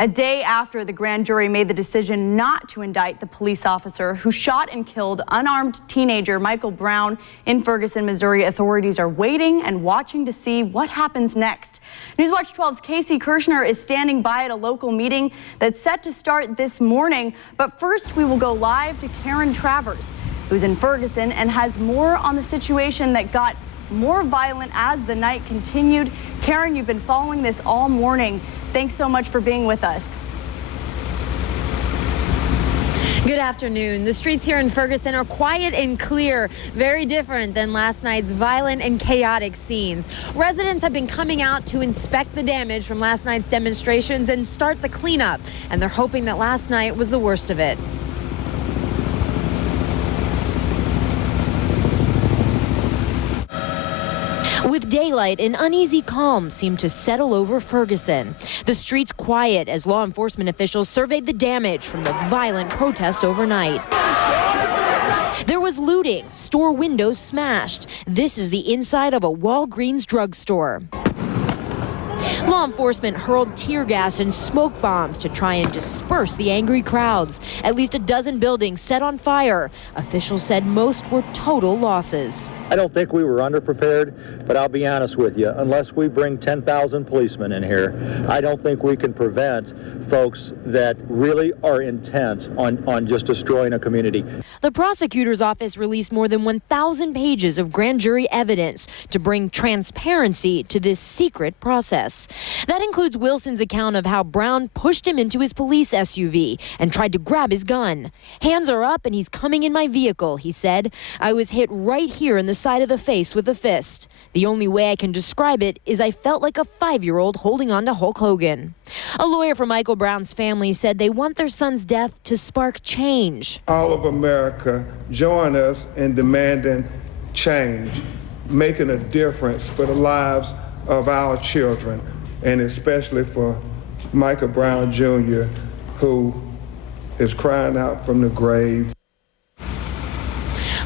A day after the grand jury made the decision not to indict the police officer who shot and killed unarmed teenager Michael Brown in Ferguson, Missouri, authorities are waiting and watching to see what happens next. Newswatch 12's Casey Kirshner is standing by at a local meeting that's set to start this morning. But first, we will go live to Karen Travers, who's in Ferguson and has more on the situation that got more violent as the night continued. Karen, you've been following this all morning. Thanks so much for being with us. Good afternoon. The streets here in Ferguson are quiet and clear, very different than last night's violent and chaotic scenes. Residents have been coming out to inspect the damage from last night's demonstrations and start the cleanup, and they're hoping that last night was the worst of it. With daylight, an uneasy calm seemed to settle over Ferguson. The streets quiet as law enforcement officials surveyed the damage from the violent protests overnight. There was looting, store windows smashed. This is the inside of a Walgreens drugstore. Law enforcement hurled tear gas and smoke bombs to try and disperse the angry crowds. At least a dozen buildings set on fire. Officials said most were total losses. I don't think we were underprepared, but I'll be honest with you, unless we bring 10,000 policemen in here, I don't think we can prevent folks that really are intent on just destroying a community. The prosecutor's office released more than 1,000 pages of grand jury evidence to bring transparency to this secret process. That includes Wilson's account of how Brown pushed him into his police SUV and tried to grab his gun. "Hands are up and he's coming in my vehicle," he said. "I was hit right here in the side of the face with a fist. The only way I can describe it is I felt like a 5-year-old holding on to Hulk Hogan." A lawyer for Michael Brown's family said they want their son's death to spark change. All of America join us in demanding change, making a difference for the lives of our children, and especially for Michael Brown Jr., who is crying out from the grave.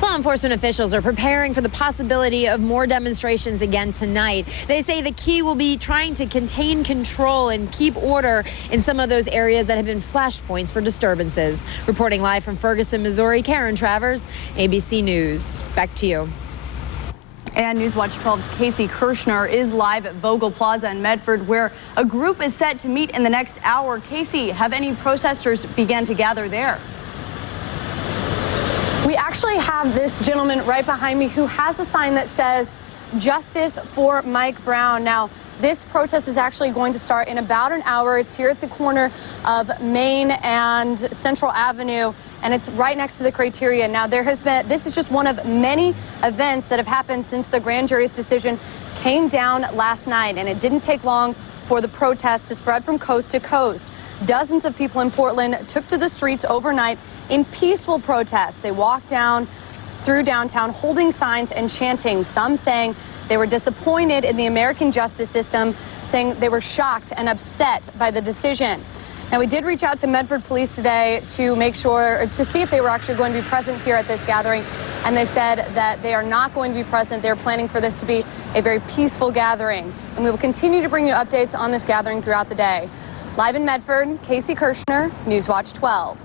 Law enforcement officials are preparing for the possibility of more demonstrations again tonight. They say the key will be trying to contain control and keep order in some of those areas that have been flashpoints for disturbances. Reporting live from Ferguson, Missouri, Karen Travers, ABC News. Back to you. And Newswatch 12's Casey Kirshner is live at Vogel Plaza in Medford, where a group is set to meet in the next hour. Casey, have any protesters begun to gather there? We actually have this gentleman right behind me who has a sign that says "Justice for Mike Brown." Now, this protest is actually going to start in about an hour. It's here at the corner of Main and Central Avenue, and it's right next to the Criterion. Now, this is just one of many events that have happened since the grand jury's decision came down last night, and it didn't take long for the protest to spread from coast to coast. Dozens of people in Portland took to the streets overnight in peaceful protest. They walked down through downtown holding signs and chanting, some saying they were disappointed in the American justice system, saying they were shocked and upset by the decision. Now, we did reach out to Medford police today to see if they were actually going to be present here at this gathering, and they said that they are not going to be present. They're planning for this to be a very peaceful gathering, and we will continue to bring you updates on this gathering throughout the day. Live in Medford, Casey Kirshner, Newswatch 12.